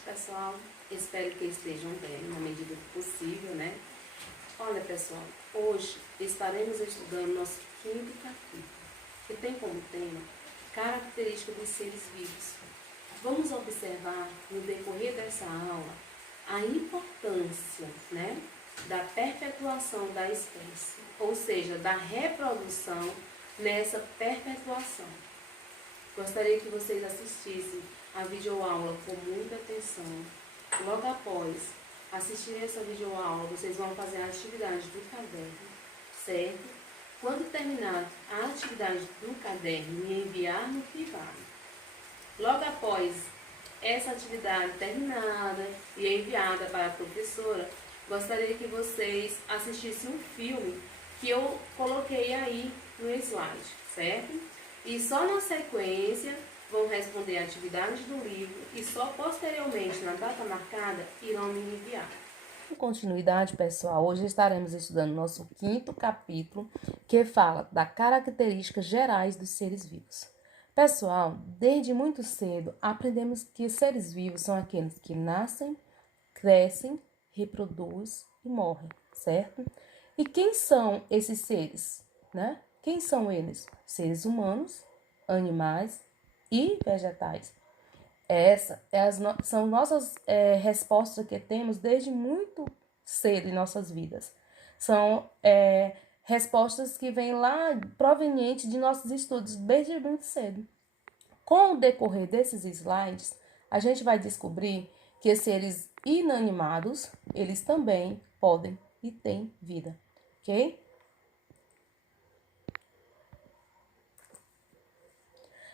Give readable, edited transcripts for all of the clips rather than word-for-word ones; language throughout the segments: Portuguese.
pessoal? Espero que estejam bem, na medida do possível, né? Olha, pessoal, hoje estaremos estudando nosso quinto capítulo, que tem como tema características dos seres vivos. Vamos observar, no decorrer dessa aula, a importância, né, da perpetuação da espécie, ou seja, da reprodução nessa perpetuação. Gostaria que vocês assistissem a videoaula com muita atenção. Logo após assistirem essa videoaula, vocês vão fazer a atividade do caderno, certo? Quando terminar a atividade do caderno, me enviar no privado. Logo após essa atividade terminada e enviada para a professora, gostaria que vocês assistissem um filme que eu coloquei aí no slide, certo? E só na sequência vão responder a atividade do livro e só posteriormente, na data marcada, irão me enviar. Com continuidade, pessoal, hoje estaremos estudando nosso quinto capítulo, que fala das características gerais dos seres vivos. Pessoal, desde muito cedo aprendemos que seres vivos são aqueles que nascem, crescem, reproduzem e morrem, certo? E quem são esses seres, né? Quem são eles? Seres humanos, animais e vegetais. São nossas respostas que temos desde muito cedo em nossas vidas. São respostas que vêm lá provenientes de nossos estudos desde muito cedo. Com o decorrer desses slides, a gente vai descobrir que seres inanimados, eles também podem e têm vida, ok?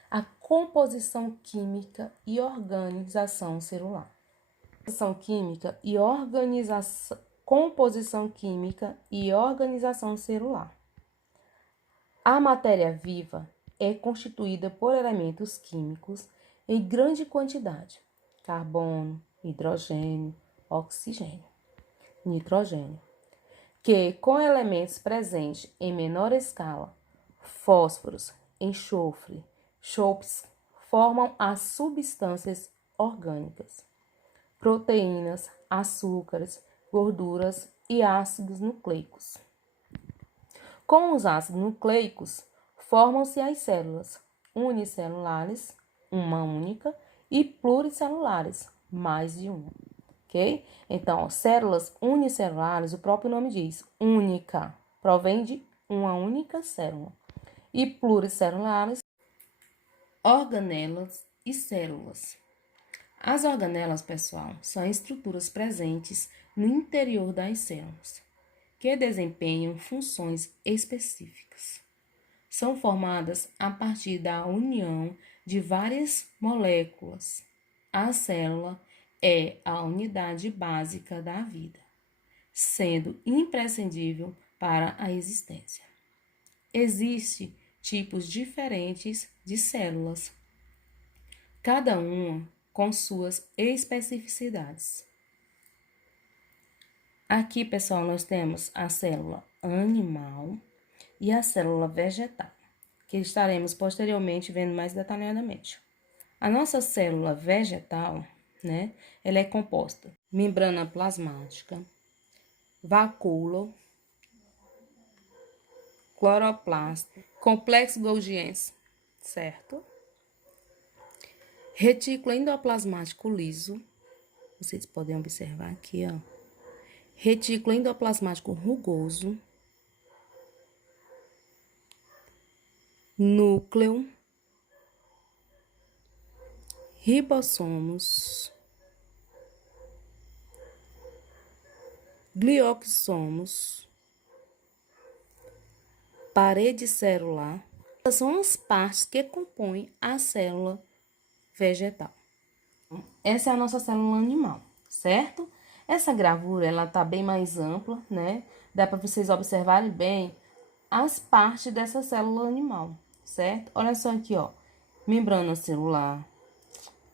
A composição química e organização celular. Composição química e organização celular. A matéria viva é constituída por elementos químicos em grande quantidade: carbono, hidrogênio, oxigênio, nitrogênio, que com elementos presentes em menor escala, fósforos, enxofre, chopes, formam as substâncias orgânicas, proteínas, açúcares, gorduras e ácidos nucleicos. Com os ácidos nucleicos, formam-se as células unicelulares, uma única, e pluricelulares, mais de uma. Ok? Então, células unicelulares, o próprio nome diz, única, provém de uma única célula. E pluricelulares, organelas e células. As organelas, pessoal, são estruturas presentes no interior das células, que desempenham funções específicas. São formadas a partir da união de várias moléculas. A célula é a unidade básica da vida, sendo imprescindível para a existência. Existem tipos diferentes de células, cada uma com suas especificidades. Aqui, pessoal, nós temos a célula animal e a célula vegetal, que estaremos posteriormente vendo mais detalhadamente. A nossa célula vegetal, né, ela é composta de membrana plasmática, vacúolo, cloroplasto, complexo Golgiense, certo? Retículo endoplasmático liso, vocês podem observar aqui, ó. Retículo endoplasmático rugoso, núcleo, ribossomos, glioxomos, parede celular. Essas são as partes que compõem a célula vegetal. Essa é a nossa célula animal, certo? Essa gravura, ela tá bem mais ampla, né? Dá para vocês observarem bem as partes dessa célula animal, certo? Olha só aqui, ó. Membrana celular,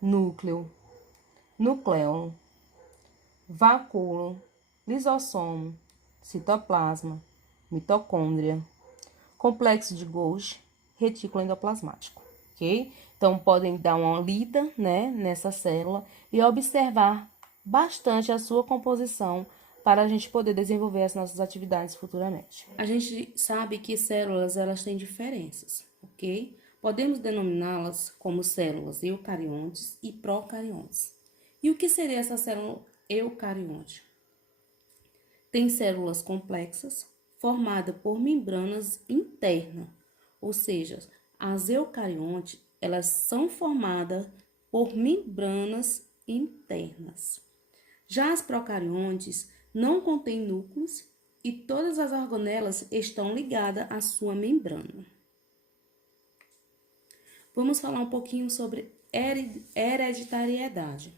núcleo, nucleolo, vacúolo, lisossomo, citoplasma, mitocôndria, complexo de Golgi, retículo endoplasmático. ok? Então, podem dar uma lida, né, nessa célula e observar bastante a sua composição para a gente poder desenvolver as nossas atividades futuramente. A gente sabe que células, elas têm diferenças, ok? Podemos denominá-las como células eucariontes e procariontes. E o que seria essa célula eucarionte? Tem células complexas formadas por membranas internas, ou seja, as eucariontes, elas são formadas por membranas internas. Já as procariontes não contêm núcleos e todas as organelas estão ligadas à sua membrana. Vamos falar um pouquinho sobre hereditariedade.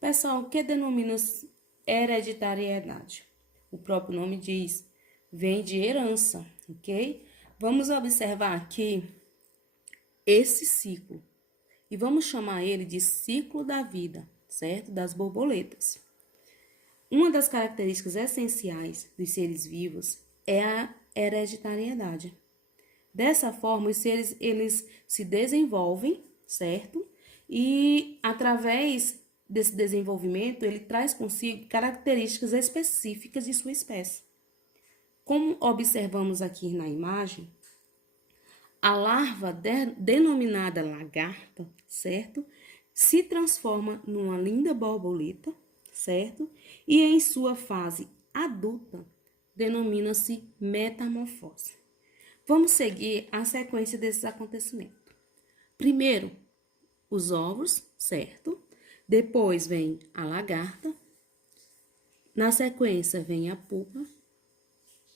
Pessoal, o que denomina hereditariedade? O próprio nome diz, vem de herança, ok? Vamos observar aqui esse ciclo e vamos chamar ele de ciclo da vida, certo? Das borboletas. Uma das características essenciais dos seres vivos é a hereditariedade. Dessa forma, os seres eles se desenvolvem, certo? E através desse desenvolvimento, ele traz consigo características específicas de sua espécie. Como observamos aqui na imagem, a larva denominada lagarta, certo? Se transforma numa linda borboleta, certo? E em sua fase adulta, denomina-se metamorfose. Vamos seguir a sequência desses acontecimentos. Primeiro, os ovos, certo? Depois vem a lagarta. Na sequência vem a pupa.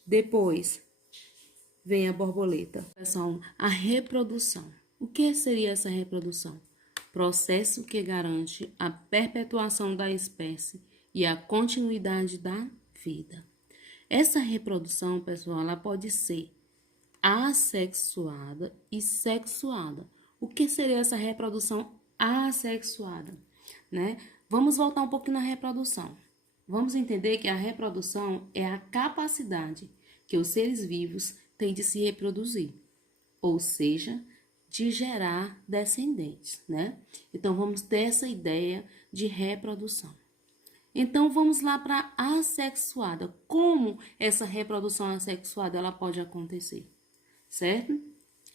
Depois vem a borboleta. Pessoal, a reprodução. O que seria essa reprodução? Processo que garante a perpetuação da espécie e a continuidade da vida. Essa reprodução, pessoal, ela pode ser assexuada e sexuada. O que seria essa reprodução assexuada, né? Vamos voltar um pouquinho na reprodução. Vamos entender que a reprodução é a capacidade que os seres vivos têm de se reproduzir, ou seja, de gerar descendentes, né? Então, vamos ter essa ideia de reprodução. Então, vamos lá para a assexuada. Como essa reprodução assexuada ela pode acontecer? Certo?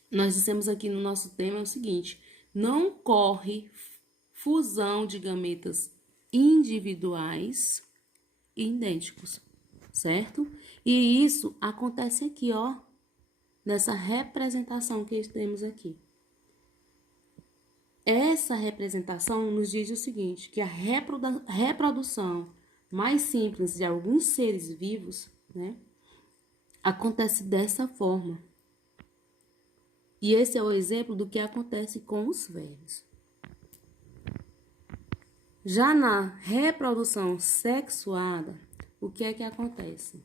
Nós dissemos aqui no nosso tema o seguinte: não ocorre fusão de gametas individuais e idênticos, certo? E isso acontece aqui, ó, nessa representação que temos aqui. Essa representação nos diz o seguinte, que a reprodução mais simples de alguns seres vivos, né, acontece dessa forma. E esse é o exemplo do que acontece com os vermes. Já na reprodução sexuada, o que é que acontece?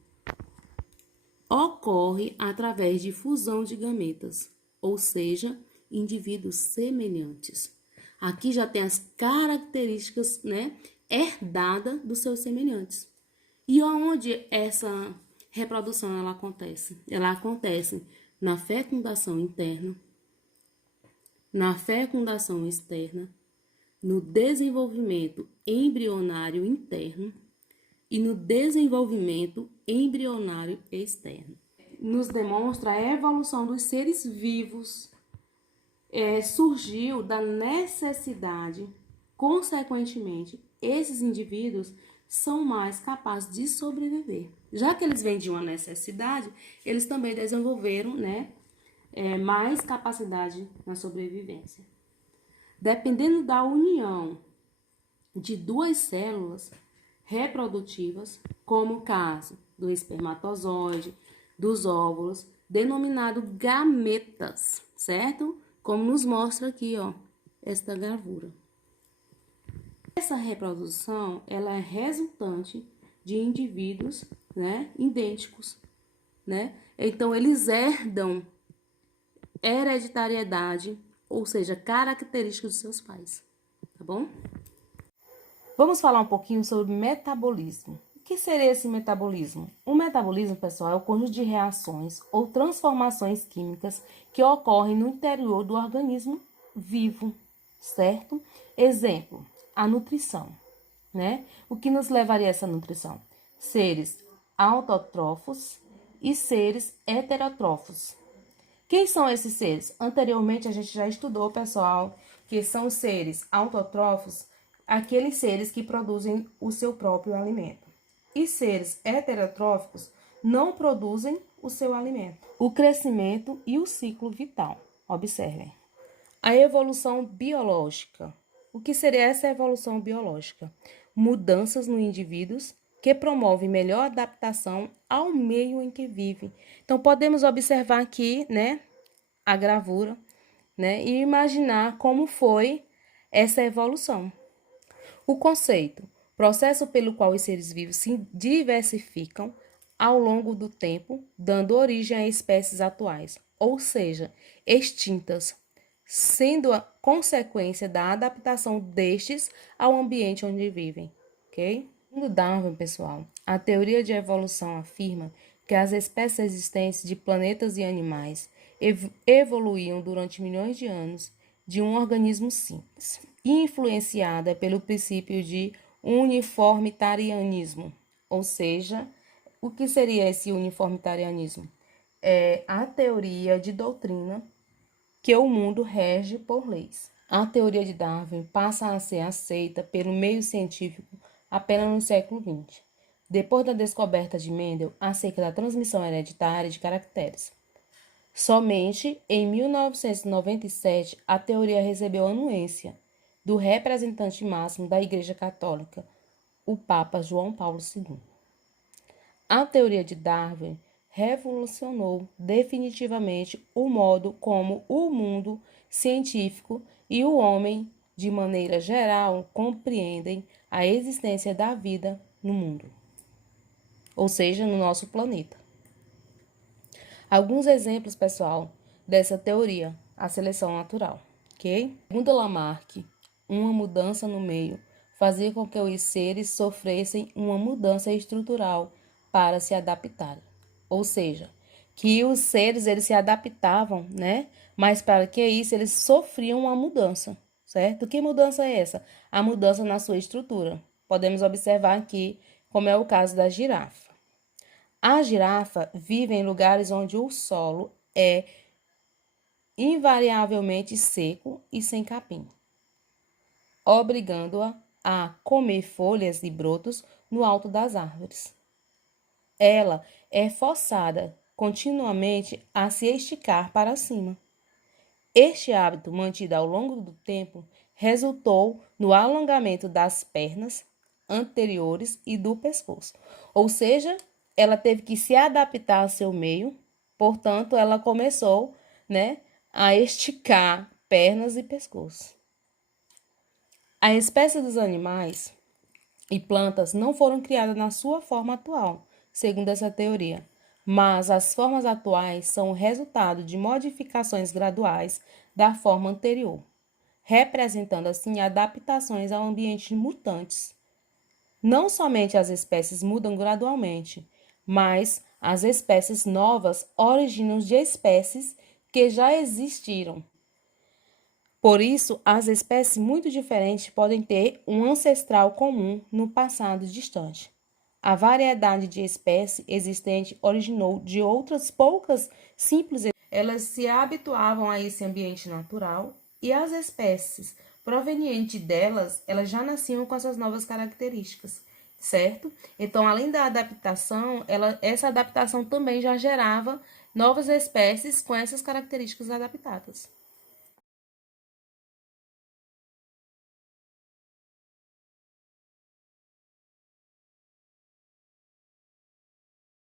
Ocorre através de fusão de gametas, ou seja, indivíduos semelhantes. Aqui já tem as características, né, herdadas dos seus semelhantes. E onde essa reprodução ela acontece? Ela acontece na fecundação interna, na fecundação externa, no desenvolvimento embrionário interno e no desenvolvimento embrionário externo. Nos demonstra a evolução dos seres vivos, surgiu da necessidade, consequentemente, esses indivíduos são mais capazes de sobreviver. Já que eles vêm de uma necessidade, eles também desenvolveram, né, mais capacidade na sobrevivência. Dependendo da união de duas células reprodutivas, como o caso do espermatozoide, dos óvulos, denominado gametas, certo? Como nos mostra aqui, ó, esta gravura. Essa reprodução, ela é resultante de indivíduos, né, idênticos, né? Então, eles herdam hereditariedade, ou seja, características dos seus pais, tá bom? Vamos falar um pouquinho sobre metabolismo. O que seria esse metabolismo? O metabolismo, pessoal, é o conjunto de reações ou transformações químicas que ocorrem no interior do organismo vivo, certo? Exemplo, a nutrição, né? O que nos levaria a essa nutrição? Seres autótrofos e seres heterótrofos. Quem são esses seres? Anteriormente a gente já estudou, pessoal, que são seres autótrofos, aqueles seres que produzem o seu próprio alimento. E seres heterotróficos não produzem o seu alimento. O crescimento e o ciclo vital. Observem. A evolução biológica. O que seria essa evolução biológica? Mudanças no indivíduos que promovem melhor adaptação ao meio em que vive. Então, podemos observar aqui, né, a gravura, né, e imaginar como foi essa evolução. O conceito, processo pelo qual os seres vivos se diversificam ao longo do tempo, dando origem a espécies atuais, ou seja, extintas, sendo a consequência da adaptação destes ao ambiente onde vivem, ok? Segundo Darwin, pessoal, a teoria de evolução afirma que as espécies existentes de planetas e animais evoluíam durante milhões de anos de um organismo simples, influenciada pelo princípio de uniformitarianismo. Ou seja, o que seria esse uniformitarianismo? É a teoria de doutrina que o mundo rege por leis. A teoria de Darwin passa a ser aceita pelo meio científico apenas no século XX, depois da descoberta de Mendel acerca da transmissão hereditária de caracteres. Somente em 1997 a teoria recebeu anuência do representante máximo da Igreja Católica, o Papa João Paulo II. A teoria de Darwin revolucionou definitivamente o modo como o mundo científico e o homem, de maneira geral, compreendem a existência da vida no mundo, ou seja, no nosso planeta. Alguns exemplos, pessoal, dessa teoria, a seleção natural, ok? Segundo Lamarck, uma mudança no meio fazia com que os seres sofressem uma mudança estrutural para se adaptarem. Ou seja, que os seres eles se adaptavam, né? Mas para que isso eles sofriam uma mudança, certo? Que mudança é essa? A mudança na sua estrutura. Podemos observar aqui, como é o caso da girafa. A girafa vive em lugares onde o solo é invariavelmente seco e sem capim, obrigando-a a comer folhas e brotos no alto das árvores. Ela é forçada continuamente a se esticar para cima. Este hábito, mantido ao longo do tempo, resultou no alongamento das pernas anteriores e do pescoço. Ou seja, ela teve que se adaptar ao seu meio, portanto, ela começou, né, a esticar pernas e pescoço. A espécie dos animais e plantas não foram criadas na sua forma atual, segundo essa teoria, mas as formas atuais são o resultado de modificações graduais da forma anterior, representando assim adaptações ao ambiente mutantes. Não somente as espécies mudam gradualmente, mas as espécies novas originam de espécies que já existiram. Por isso, as espécies muito diferentes podem ter um ancestral comum no passado distante. A variedade de espécies existente originou de outras poucas simples. Elas se habituavam a esse ambiente natural e as espécies provenientes delas, elas já nasciam com essas novas características, certo? Então, além da adaptação, essa adaptação também já gerava novas espécies com essas características adaptadas.